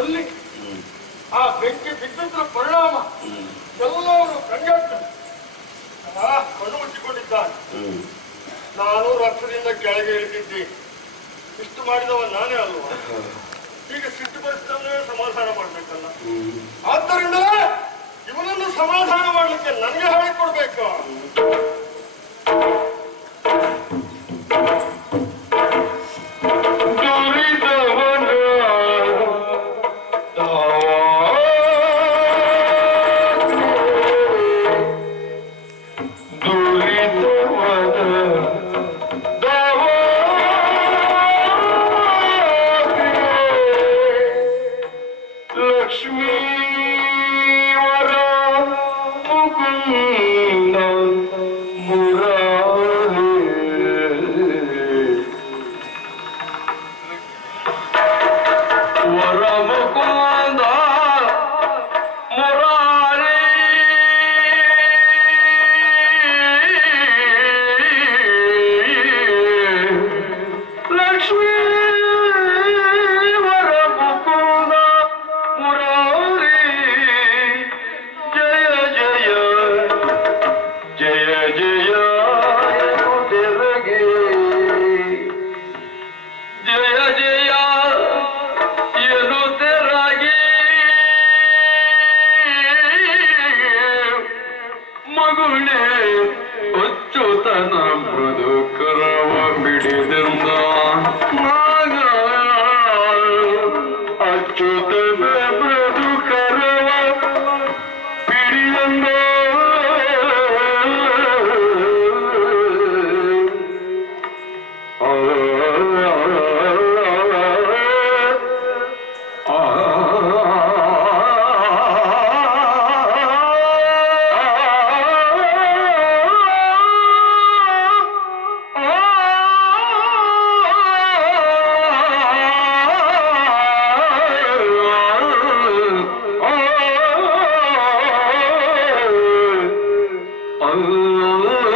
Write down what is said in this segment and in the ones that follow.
ಅಲ್ಲಿ ಆ ಬೆಂಕಿ ಬಿದ್ದಿದ್ರ ಪರಿಣಾಮ ಎಲ್ಲರೂ ಕಂಗೆಟ್ಟರು ಕಣ್ಣು ಮುಚ್ಚಿಕೊಂಡಿದ್ದಾನೆ. ನಾನು ರಕ್ತದಿಂದ ಕೆಳಗೆ ಇಳಿದಿದ್ದೆ. ಇಷ್ಟು ಮಾಡಿದವ ನಾನೇ ಅಲ್ವಾ? ಈಗ ಸಿಟ್ಟು ಪರಿಸ್ಥಿತಿ ಸಮಾಧಾನ ಮಾಡ Mm-hmm.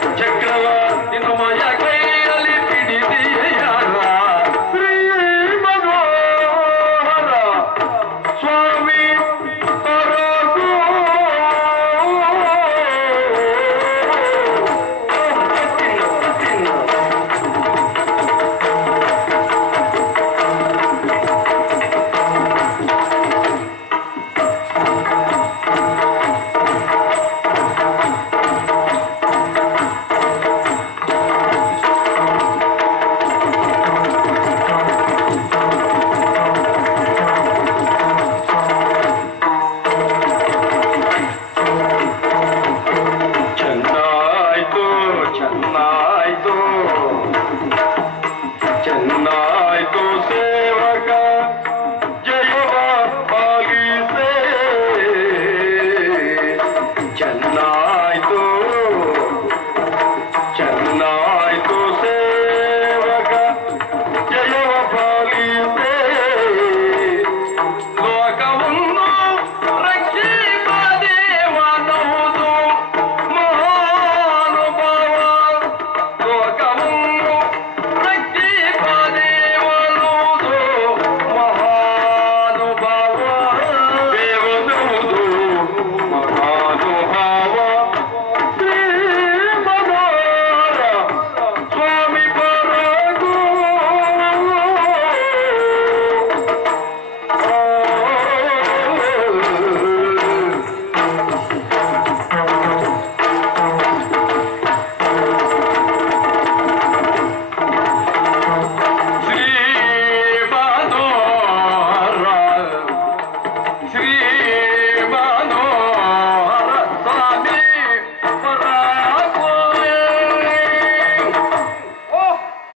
Check it out. Chakma.